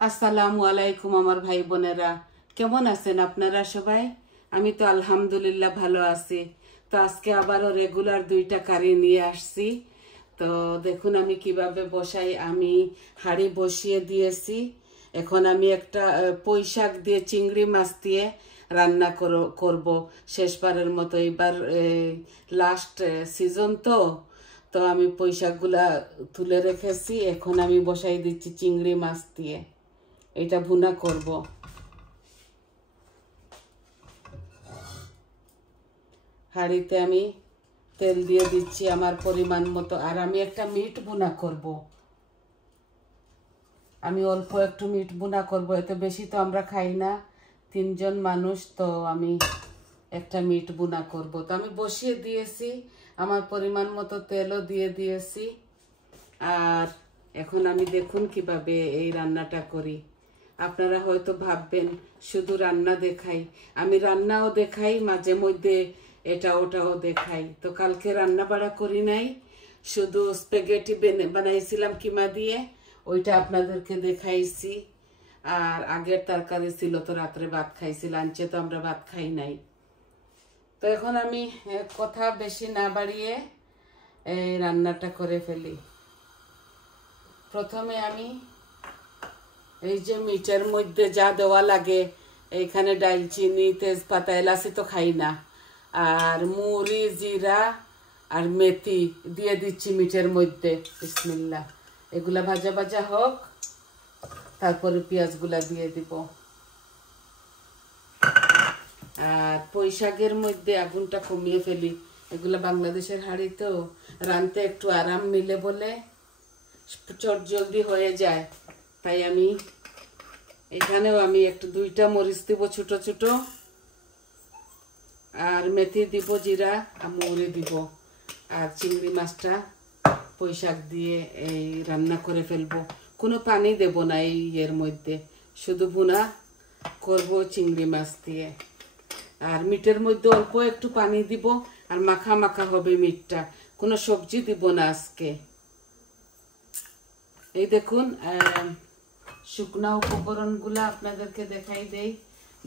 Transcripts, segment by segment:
আসসালামু আলাইকুম আমার ভাই বোনেরা, কেমন আছেন আপনারা সবাই? আমি তো আলহামদুলিল্লাহ ভালো আছি। তো আজকে আবারও রেগুলার 2টা কারি নিয়ে আসছি। তো দেখুন আমি কিভাবে বসাই। আমি হাঁড়ি বসিয়ে দিয়েছি। এখন আমি একটা পুঁই শাক দিয়ে চিংড়ি মাছ দিয়ে রান্না করব শেষবারের মতো। এবার লাস্ট সিজন তো আমি পুঁই শাকগুলা তুলে রেখেছি। এখন আমি বসাই দিচ্ছি চিংড়ি মাছ দিয়ে, এটা ভুনা করব। হাঁড়িতে আমি তেল দিয়ে দিচ্ছি আমার পরিমাণ মতো। আর আমি একটা মিট ভুনা করব। আমি অল্প একটু মিট ভুনা করব, এত বেশি তো আমরা খাই না, 3জন মানুষ, তো আমি একটা মিট ভুনা করব। তো আমি বসিয়ে দিয়েছি, আমার পরিমাণ মতো তেলও দিয়ে দিয়েছি। আর এখন আমি দেখুন কিভাবে এই রান্নাটা করি। আপনারা হয়তো ভাববেন শুধু রান্না দেখাই, আমি রান্নাও দেখাই, মাঝে মধ্যে এটা ওটাও দেখাই। তো কালকে রান্না বাড়া করি নাই, শুধু স্প্যাগেটি বানাইছিলাম কিমা দিয়ে, ওইটা আপনাদেরকে দেখাইছি। আর আগের তরকারি ছিল, তো রাত্রে ভাত খাইছি, লাঞ্চে তো আমরা ভাত খাই নাই। তো এখন আমি কথা বেশি না বাড়িয়ে এই রান্নাটা করে ফেলি। প্রথমে আমি এই যে মিটের মধ্যে যা দেওয়া লাগে, এইখানে ডালচিনি, তেজপাতা, এলাচি তো খাই না, আর মুড়ি, জিরা আর মেথি দিয়ে দিচ্ছি মিটের মধ্যে। বিসমিল্লাহ। এগুলা ভাজা ভাজা হোক, তারপরে পেঁয়াজগুলা দিয়ে দিব। আর পুঁই শাকের মধ্যে আগুনটা কমিয়ে ফেলি। এগুলা বাংলাদেশের হাঁড়ি তো রাঁধতে একটু আরাম মিলে বলে চট জলদি হয়ে যায়। তাই আমি এখানেও আমি একটু 2টা মরিচ দিব ছোট ছোট, আর মেথি দিব, জিরা আর মুড়ি দিব। আর চিংড়ি মাছটা পুঁই শাক দিয়ে এই রান্না করে ফেলবো। কোনো পানি দেব না এই এর মধ্যে, শুধু ভুনা করব চিংড়ি মাছ দিয়ে। আর মিটের মধ্যে অল্প একটু পানি দিব, আর মাখা মাখা হবে মিটটা, কোনো সবজি দিব না আজকে। এই দেখুন শুকনা উপকরণগুলো আপনাদেরকে দেখাই দেই।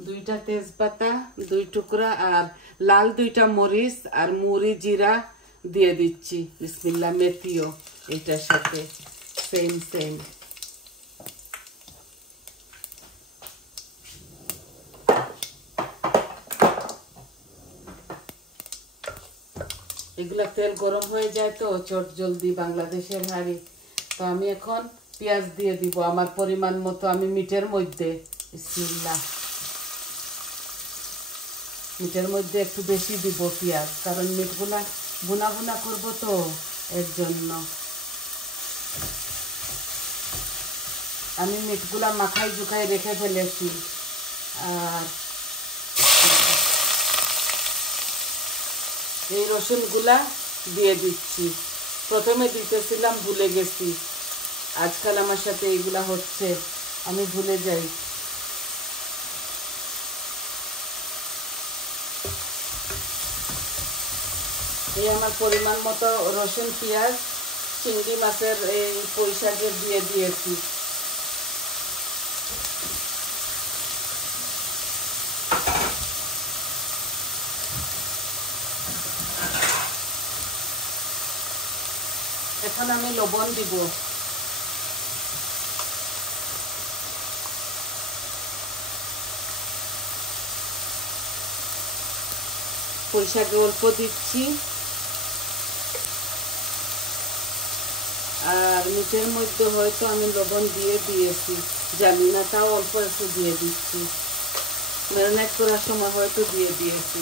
2টা তেজপাতা, 2 টুকরা, আর লাল 2টা মরিচ, আর মুড়ি, জিরা দিয়ে দিচ্ছি। বিসমিল্লাহ। মেথিও এটার সাথে সেম সেম। এগুলা তেল গরম হয়ে যায় তো চট জলদি বাংলাদেশের হাঁড়ি। তো আমি এখন পেঁয়াজ দিয়ে দিব আমার পরিমাণ মতো, আমি মিটের মধ্যে। বিসমিল্লাহ। মিটের মধ্যে একটু বেশি দিব পেঁয়াজ, কারণ মিটগুলা ভুনা ভুনা করবো তো, এর জন্য। আমি মিটগুলা মাখাই জুকাই রেখে ফেলেছি। আর এই রসুনগুলা দিয়ে দিচ্ছি। প্রথমে দিতেছিলাম, ভুলে গেছি। আজকাল আমার সাথে এইগুলা হচ্ছে, আমি ভুলে যাই। এই আমার পরিমাণ মতো রসুন, পেঁয়াজ চিংড়ি মাছের এই পুঁই শাকে দিয়ে দিয়েছি। এখন আমি লবণ দিব। পুঁই শাকে অল্প দিচ্ছি। আর মিটের মধ্যে হয়তো আমি লবণ দিয়ে দিয়েছি, জানি না, তাও অল্প একটু দিয়ে দিচ্ছি। ম্যারিনেট করার সময় হয়তো দিয়ে দিয়েছি।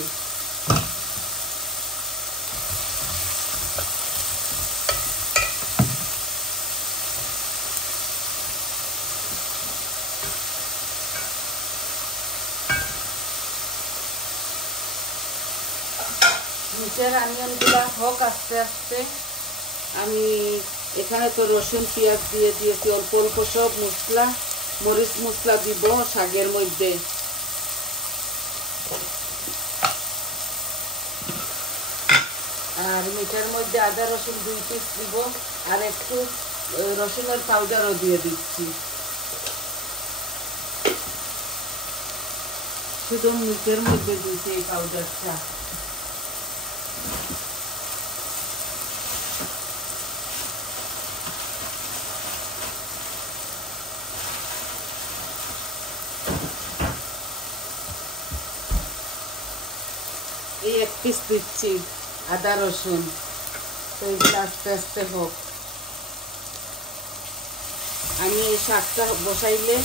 মিটের অনিয়নগুলা হোক আস্তে আস্তে। আমি এখানে তো রসুন পেঁয়াজ দিয়ে দিয়েছি, অল্প অল্প সব মশলা, মরিচ মশলা দিব শাকের মধ্যে। আর মিটের মধ্যে আদা রসুন 2 পিস দিব, আর একটু রসুনের পাউডারও দিয়ে দিচ্ছি। শুধু মিটের মধ্যে দিয়েছি এই পাউডারটা। এই 1 পিস দিচ্ছি আদা রসুন, তো এগুলো আস্তে আস্তে হোক। আমি এই শাকটা বসাইলে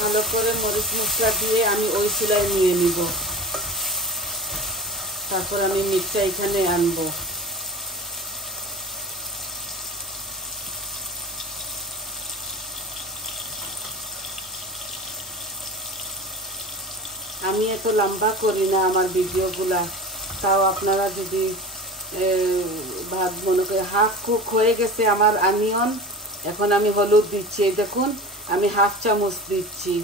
ভালো করে মরিচ মশলা দিয়ে আমি ওই চুলায় নিয়ে নিব, তারপর আমি মিটটা এখানে আনবো। আমি এত লম্বা করি না আমার ভিডিওগুলা, তাও আপনারা যদি ভাত মনে করে হাফ কুক হয়ে গেছে আমার অনিয়ন, এখন আমি হলুদ দিচ্ছি। এই দেখুন আমি হাফ চামচ দিচ্ছি,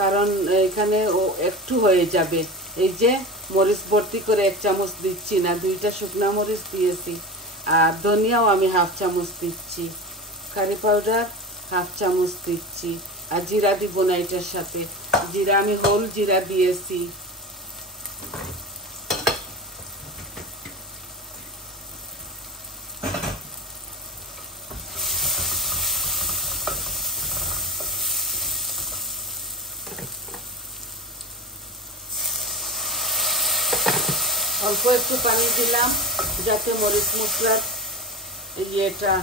কারণ এখানে ও একটু হয়ে যাবে। এই যে মরিচ ভর্তি করে 1 চামচ দিচ্ছি না, 2টা শুকনা মরিচ দিয়েছি। আর ধনিয়াও আমি হাফ চামচ দিচ্ছি, কারি পাউডার হাফ চামচ দিচ্ছি। আর জিরা দিব না এটার সাথে, জিরা আমি হোল জিরা দিয়েছি। অল্প একটু পানি দিলাম যাতে মরিচ মশলার ইয়েটা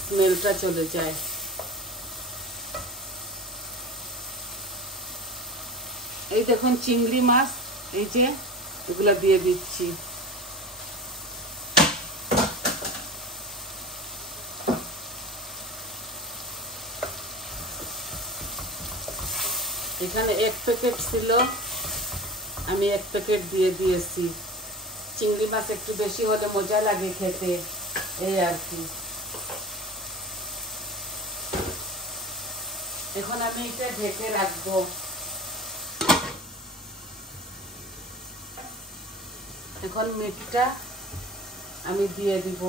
স্মেলটা চলে যায়। এই দেখুন চিংড়ি মাছ, এই যে এগুলা দিয়ে দিচ্ছি। এখানে 1 প্যাকেট ছিল, আমি 1 প্যাকেট দিয়ে দিয়েছি। চিংড়ি মাছ একটু বেশি হলে মজা লাগে খেতে, এই আর কি। এখন আমি এটা ঢেকে রাখবো। এখন মিটটা আমি দিয়ে দিব।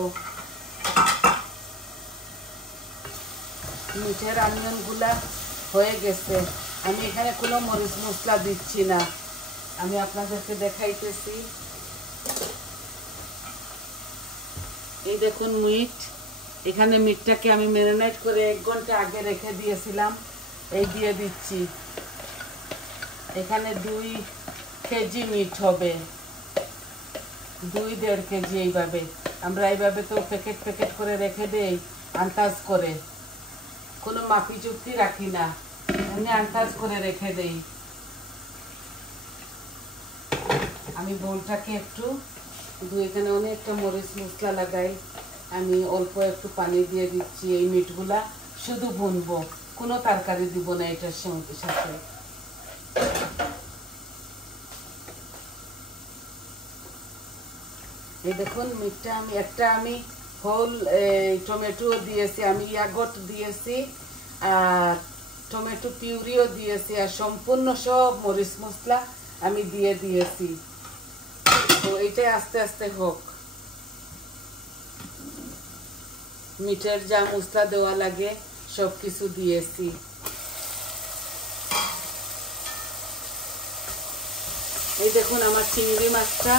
মিটের অনিয়নগুলা হয়ে গেছে, আমি এখানে কোনো মরিচ মশলা দিচ্ছি না, আমি আপনাদেরকে দেখাইতেছি। এই দেখুন মিট, এখানে মিটটাকে আমি ম্যারিনেট করে 1 ঘন্টা আগে রেখে দিয়েছিলাম, এই দিয়ে দিচ্ছি। এখানে 2 কেজি মিট হবে, 2-1.5 কেজি। এইভাবে আমরা এইভাবে তো প্যাকেট প্যাকেট করে রেখে দেই আন্দাজ করে, কোনো মাপি চুক্তি রাখি না, এমনি আন্দাজ করে রেখে দেই। আমি বোলটাকে একটু এখানে অনেকটা মরিচ মশলা লাগাই, আমি অল্প একটু পানি দিয়ে দিচ্ছি। এই মিটগুলা শুধু ভুনবো, কোনো তরকারি দিব না এটার সাথে। এই দেখুন মিটটা আমি হোল টমেটো দিয়েছি, আমি ইয়াগট দিয়েছি, আর টমেটো পিউরিও দিয়েছি, আর সম্পূর্ণ সব মরিচ মশলা আমি দিয়ে দিয়েছি। তো এটা আস্তে আস্তে হোক। মিটের যা মশলা দেওয়া লাগে সব কিছু দিয়েছি। এই দেখুন আমার চিংড়ি মাছটা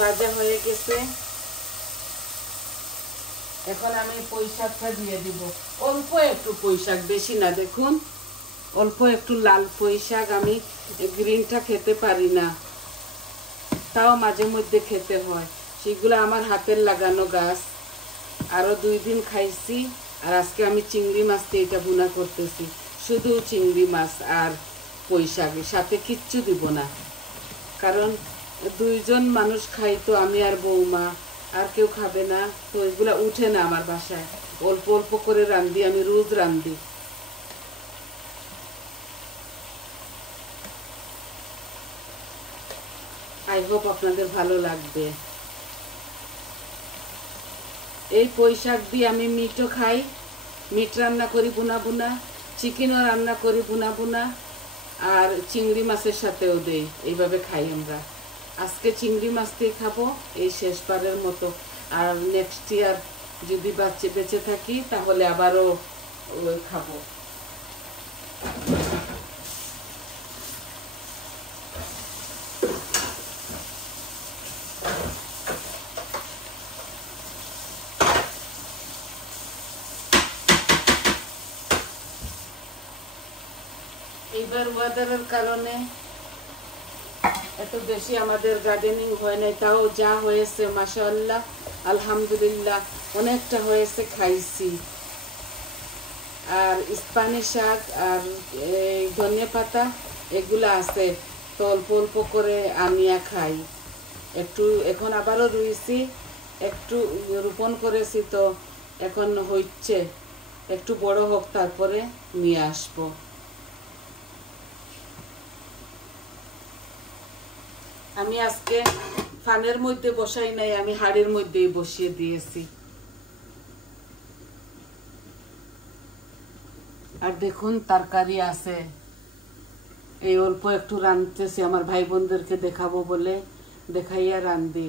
ভাজা হয়ে গেছে। এখন আমি পুঁই শাকটা দিয়ে দিব, অল্প একটু পুঁই শাক, বেশি না। দেখুন অল্প একটু লাল পুঁই শাক, আমি গ্রিনটা খেতে পারি না, তাও মাঝে মধ্যে খেতে হয়। সেগুলো আমার হাতের লাগানো গাছ, আরো 2 দিন খাইছি। আর আজকে আমি চিংড়ি মাছ দিয়ে এটা ভুনা করতেছি, শুধু চিংড়ি মাছ আর পুঁই শাকের সাথে কিচ্ছু দিব না, কারণ 2 জন মানুষ খাই তো, আমি আর বৌমা, আর কেউ খাবে না। তো এগুলা উঠে না আমার বাসায়, অল্প অল্প করে রান্ধি, আমি রোজ রান্ধি। আই হোপ আপনাদের ভালো লাগবে। এই পুঁই শাক দিয়ে আমি মিটও খাই, মিট রান্না করি বুনা বুনা, চিকেনও রান্না করি বুনা বুনা, আর চিংড়ি মাছের সাথেও দেই, এইভাবে খাই আমরা। আজকে চিংড়ি মাছ দিয়ে খাবো এই শেষবারের মতো, আর নেক্সট ইয়ার যদি বেঁচে থাকি তাহলে আবারও খাবো। গরমের ওয়েদারের কারণে এত বেশি আমাদের গার্ডেনিং হয় নাই, তাও যা হয়েছে মাশাআল্লাহ আলহামদুলিল্লাহ অনেকটা হয়েছে, খাইছি। আর স্পানিশ শাক আর এই ধনিয়া পাতা এগুলা আছে, তো অল্প অল্প করে আনিয়া খাই। একটু এখন আবারও রুইছি, একটু রোপণ করেছি, তো এখন হচ্ছে একটু বড় হোক তারপরে নিয়ে আসবো। আমি আজকে ফানের মধ্যে বসাই নাই, আমি হাড়ির মধ্যেই বসিয়ে দিয়েছি। আর দেখুন তরকারি আছে, এই অল্প একটু রাঁধতেছি আমার ভাই বোনদেরকে দেখাবো বলে, দেখাইয়া রান্ধি।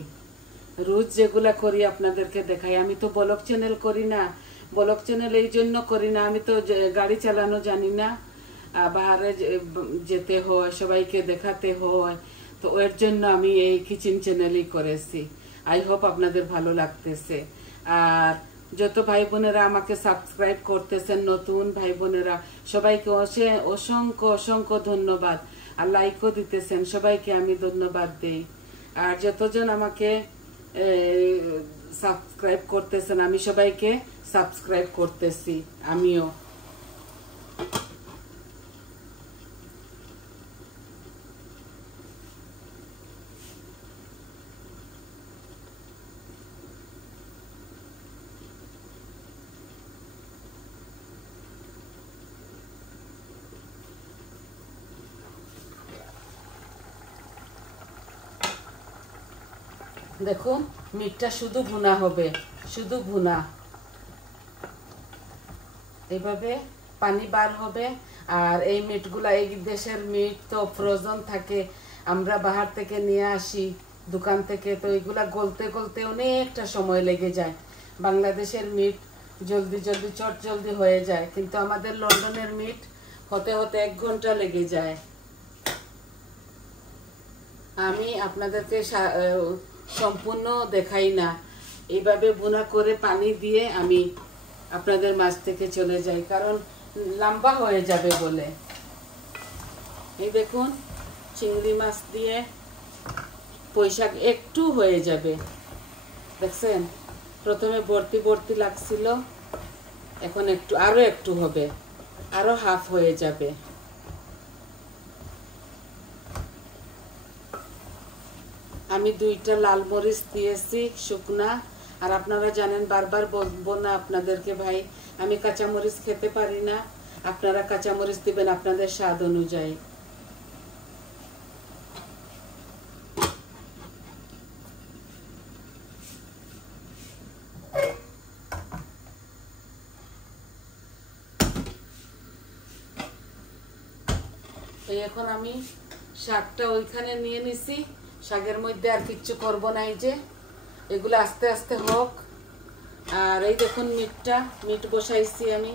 রোজ যেগুলা করি আপনাদেরকে দেখাই। আমি তো ব্লগ চ্যানেল করি না, ব্লগ চ্যানেল এই জন্য করি না, আমি তো গাড়ি চালানো জানি না, বাহারে যেতে হয়, সবাইকে দেখাতে হয়, তো এর জন্য আমি এই কিচেন চ্যানেলই করেছি। আই হোপ আপনাদের ভালো লাগতেছে। আর যত ভাই বোনেরা আমাকে সাবস্ক্রাইব করতেছেন, নতুন ভাই বোনেরা, সবাইকে অসংখ্য অসংখ্য ধন্যবাদ। আর লাইকও দিতেছেন, সবাইকে আমি ধন্যবাদ দেই। আর যতজন আমাকে সাবস্ক্রাইব করতেছেন, আমি সবাইকে সাবস্ক্রাইব করতেছি আমিও। দেখুন মিটটা শুধু ভুনা হবে, শুধু ভুনা, এইভাবে পানি বার হবে। আর এই মিটগুলা, এই দেশের মিট তো ফ্রোজেন থাকে, আমরা বাহার থেকে নিয়ে আসি দোকান থেকে, তো এইগুলা গলতে গলতে অনেকটা সময় লেগে যায়। বাংলাদেশের মিট জলদি জলদি চট জলদি হয়ে যায়, কিন্তু আমাদের লন্ডনের মিট হতে হতে 1 ঘন্টা লেগে যায়। আমি আপনাদেরকে সম্পূর্ণ দেখাই না, এইভাবে ভুনা করে পানি দিয়ে আমি আপনাদের মাছ থেকে চলে যাই, কারণ লম্বা হয়ে যাবে বলে। এই দেখুন চিংড়ি মাছ দিয়ে পুঁইশাক একটু হয়ে যাবে, দেখছেন? প্রথমে ভর্তি ভর্তি লাগছিল, এখন একটু, আরো একটু হবে, আরো হাফ হয়ে যাবে। আমি 2টা লাল মরিচ দিয়েছি শুকনা। আর আপনারা জানেন, বারবার বলবো না আপনাদেরকে ভাই, আমি কাঁচা মরিচ খেতে পারি না, আপনারা কাঁচা মরিচ দিবেন আপনাদের স্বাদ অনুযায়ী। এখন আমি শাকটা ওইখানে নিয়ে নিছি, শাকের মধ্যে আর কিচ্ছু করব না, এই যে এগুলো আস্তে আস্তে হোক। আর এই দেখুন মিট বসাইছি আমি,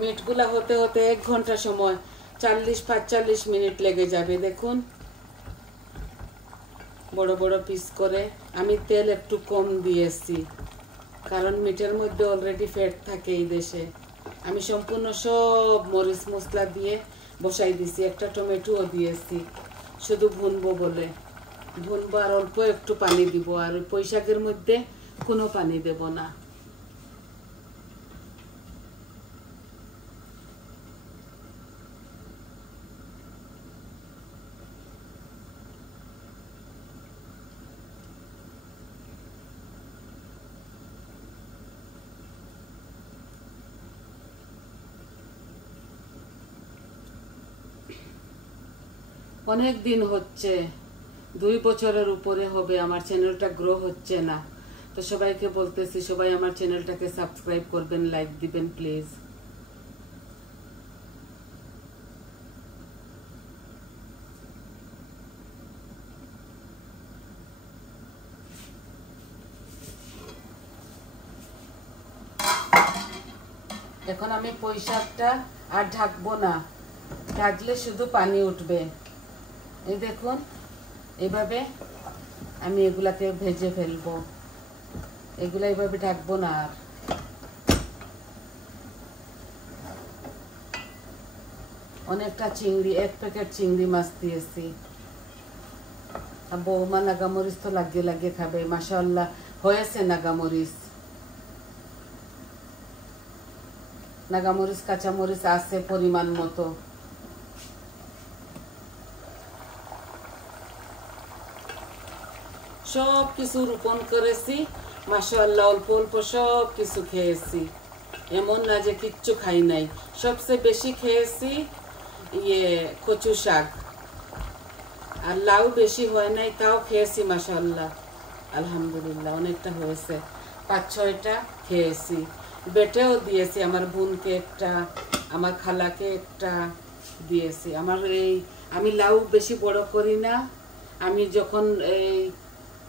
মিটগুলা হতে হতে 1 ঘন্টা সময়, 40-45 মিনিট লেগে যাবে। দেখুন বড় বড় পিস করে, আমি তেল একটু কম দিয়েছি, কারণ মিটের মধ্যে অলরেডি ফ্যাট থাকে এই দেশে। আমি সম্পূর্ণ সব মরিচ মশলা দিয়ে বসাই দিছি, একটা টমেটোও দিয়েছি, শুধু ভুনবো বলে। ভুনবো আর অল্প একটু পানি দিব, আর ওই পুঁইশাকের মধ্যে কোনো পানি দেব না। অনেক দিন হচ্ছে, 2 বছরের উপরে হবে আমার চ্যানেলটা গ্রো হচ্ছে না, তো সবাইকে বলতেছি সবাই আমার চ্যানেলটাকে সাবস্ক্রাইব করবেন, লাইক দিবেন প্লিজ। এখন আমি পুঁইশাকটা আর ঢাকবো না, ঢাকলে শুধু পানি উঠবে। এই দেখুন এইভাবে আমি এগুলাকে ভেজে ফেলবো, এগুলা এইভাবে ঢাকবো না। আর অনেকটা চিংড়ি, 1 প্যাকেট চিংড়ি মাছ দিয়েছি। আর বৌমা নাগামরিচ তো লাগিয়ে লাগিয়ে খাবে। মাশাআল্লাহ হয়েছে নাগামরিচ। নাগামরিচ কাঁচামরিচ আছে পরিমাণ মতো। সব কিছু রোপণ করেছি মাশাআল্লাহ, অল্প অল্প সব কিছু খেয়েছি, এমন না যে কিচ্ছু খাই নাই। সবচেয়ে বেশি খেয়েছি কচু শাক, আর লাউ বেশি হয় নাই, তাও খেয়েছি মাশাআল্লাহ আলহামদুলিল্লাহ অনেকটা হয়েছে। 5-6টা খেয়েছি, বেটেও দিয়েছি, আমার বোনকে একটা, আমার খালাকে একটা দিয়েছি। আমি লাউ বেশি বড় করি না, আমি যখন এই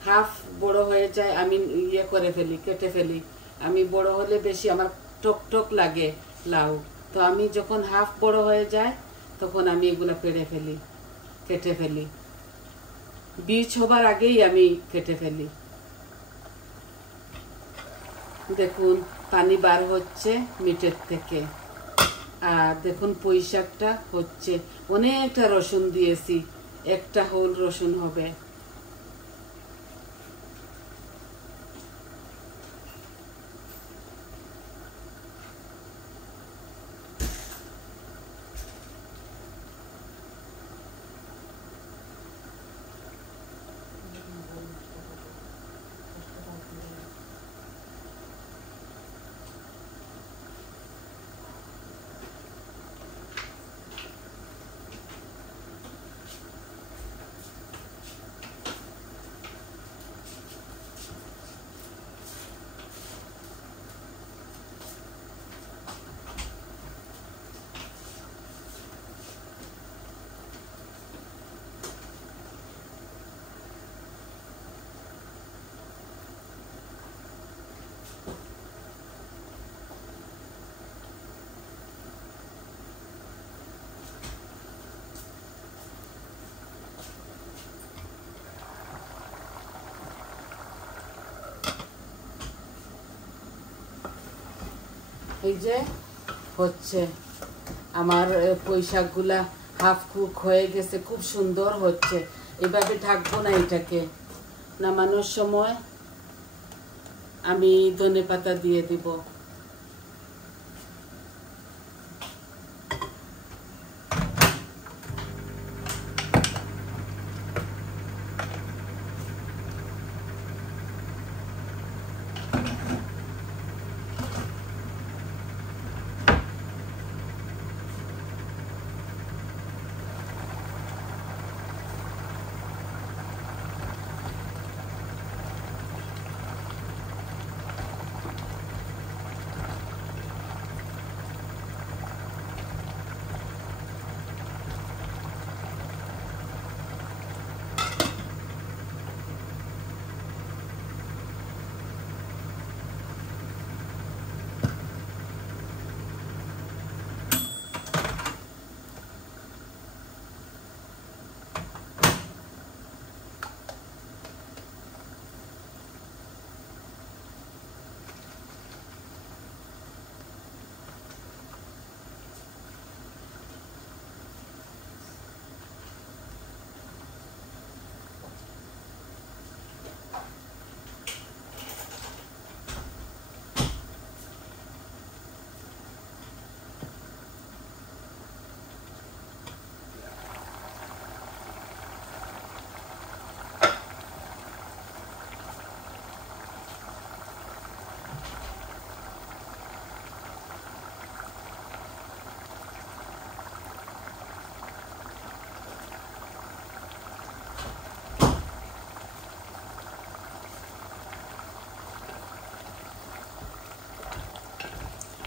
হাফ বড় হয়ে যায় আমি করে ফেলি, কেটে ফেলি। আমি বড় হলে বেশি আমার টক টক লাগে লাউ, তো আমি যখন হাফ বড় হয়ে যায় তখন আমি এগুলা কেটে ফেলি, বীজ হবার আগেই আমি কেটে ফেলি। দেখুন পানি বার হচ্ছে মিটের থেকে, আর দেখুন পুঁই শাকটা হচ্ছে। অনেকটা রসুন দিয়েছি, একটা হোল রসুন হবে। এই যে হচ্ছে আমার পুঁই শাকগুলা হাফ কুক হয়ে গেছে, খুব সুন্দর হচ্ছে। এভাবে ঢাকবো না, এটাকে নামানোর সময় আমি ধনেপাতা দিয়ে দিব।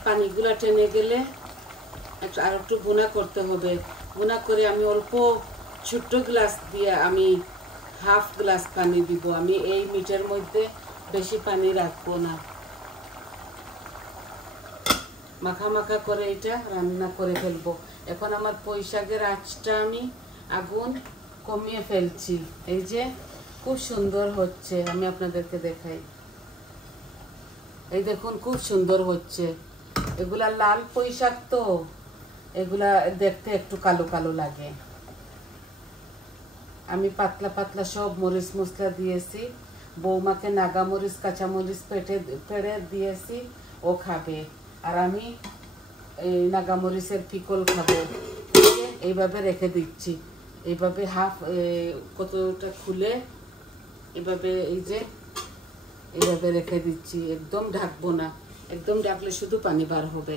পানিগুলা টেনে গেলে আর একটু ভুনা করতে হবে। ভুনা করে আমি অল্প ছোট্ট গ্লাস দিয়ে আমি হাফ গ্লাস পানি দিব। আমি এই মিটের মধ্যে বেশি পানি রাখবো না, মাখা মাখা করে এটা রান্না করে ফেলবো। এখন আমার পুঁই শাকের আঁচটা আমি আগুন কমিয়ে ফেলছি। এই যে খুব সুন্দর হচ্ছে, আমি আপনাদেরকে দেখাই। এই দেখুন খুব সুন্দর হচ্ছে। এগুলা লাল পুঁই শাক তো এগুলা দেখতে একটু কালো কালো লাগে। আমি পাতলা পাতলা সব মরিচ মশলা দিয়েছি। বৌমাকে নাগামরিচ কাঁচামরিচ পেড়ে দিয়েছি, ও খাবে। আর আমি এই নাগামরিচের পিকল খাবো। এইভাবে রেখে দিচ্ছি, এইভাবে হাফ কতটা খুলে এভাবে এইভাবে রেখে দিচ্ছি। একদম ঢাকবো না, একদম ঢাকলে শুধু পানি বার হবে।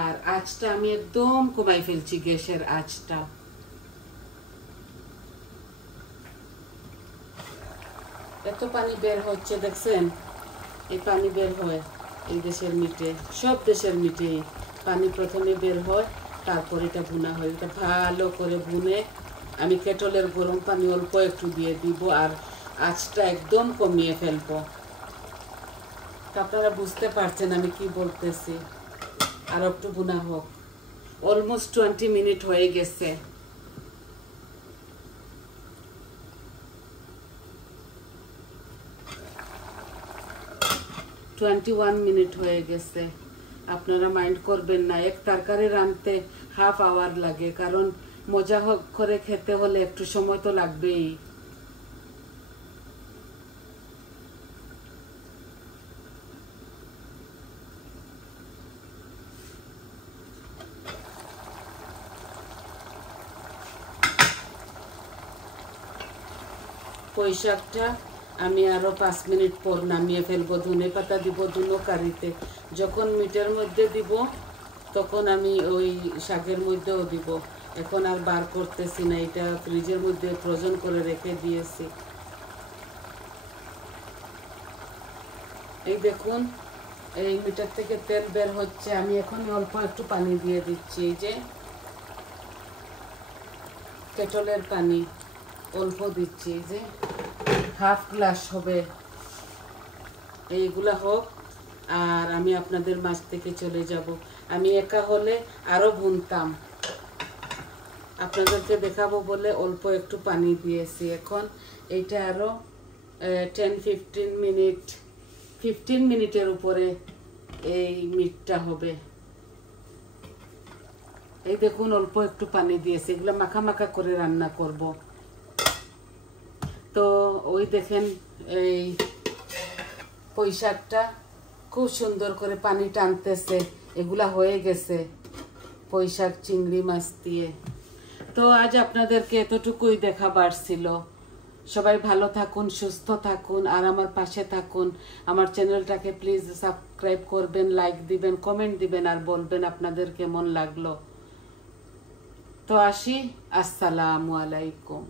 আর আঁচটা আমি একদম কমাই ফেলছি, গ্যাসের আঁচটা। এত পানি বের হচ্ছে দেখছেন, এই পানি বের হয় এই দেশের মিটে, সব দেশের মিটে পানি প্রথমে বের হয়, তারপর এটা ভুনা হয়। এটা ভালো করে ভুনে আমি কেটলের গরম পানি অল্প একটু দিয়ে দিব, আর আঁচটা একদম কমিয়ে ফেলবো। আপনারা বুঝতে পারছেন আমি কি বলতেছি। আর একটু ভুনা হোক। অলমোস্ট 20 মিনিট হয়ে গেছে। 21 মিনিট হয়ে গেছে। আপনারা মাইন্ড করবেন না, এক তরকারি রাঁধতে হাফ আওয়ার লাগে, কারণ মজা করে খেতে হলে একটু সময় তো লাগবেই। পুঁই শাকটা আমি আরো 5 মিনিট পর নামিয়ে ফেলবো। ধনে পাতা দিব দুনো কারিতে। যখন মিটের মধ্যে দিব তখন আমি ওই শাকের মধ্যেও দিব। এখন আর বার করতেছি না, এটা ফ্রিজের মধ্যে ফ্রোজেন করে রেখে দিয়েছি। এই দেখুন, এই মিটার থেকে তেল বের হচ্ছে। আমি এখন অল্প একটু পানি দিয়ে দিচ্ছি। এই যে কেটলের পানি অল্প দিচ্ছি, এই যে হাফ গ্লাস হবে। এইগুলা হোক, আর আমি আপনাদের মাছ থেকে চলে যাব। আমি একা হলে আরো ভুনতাম, আপনাদেরকে দেখাবো বলে অল্প একটু পানি দিয়েছি। এখন এইটা আরো 15 মিনিটের উপরে এই মিটটা হবে। এই দেখুন অল্প একটু পানি দিয়েছি, এগুলো মাখা মাখা করে রান্না করব। তো ওই দেখেন এই পুঁই শাকটা খুব সুন্দর করে পানি টানতেছে, এগুলা হয়ে গেছে পুঁই শাক চিংড়ি মাছ দিয়ে। তো আজ আপনাদেরকে এতটুকুই দেখাবার ছিল। সবাই ভালো থাকুন, সুস্থ থাকুন, আর আমার পাশে থাকুন। আমার চ্যানেলটাকে প্লিজ সাবস্ক্রাইব করবেন, লাইক দিবেন, কমেন্ট দিবেন, আর বলবেন আপনাদের কেমন লাগলো। তো আসি, আসসালামু আলাইকুম।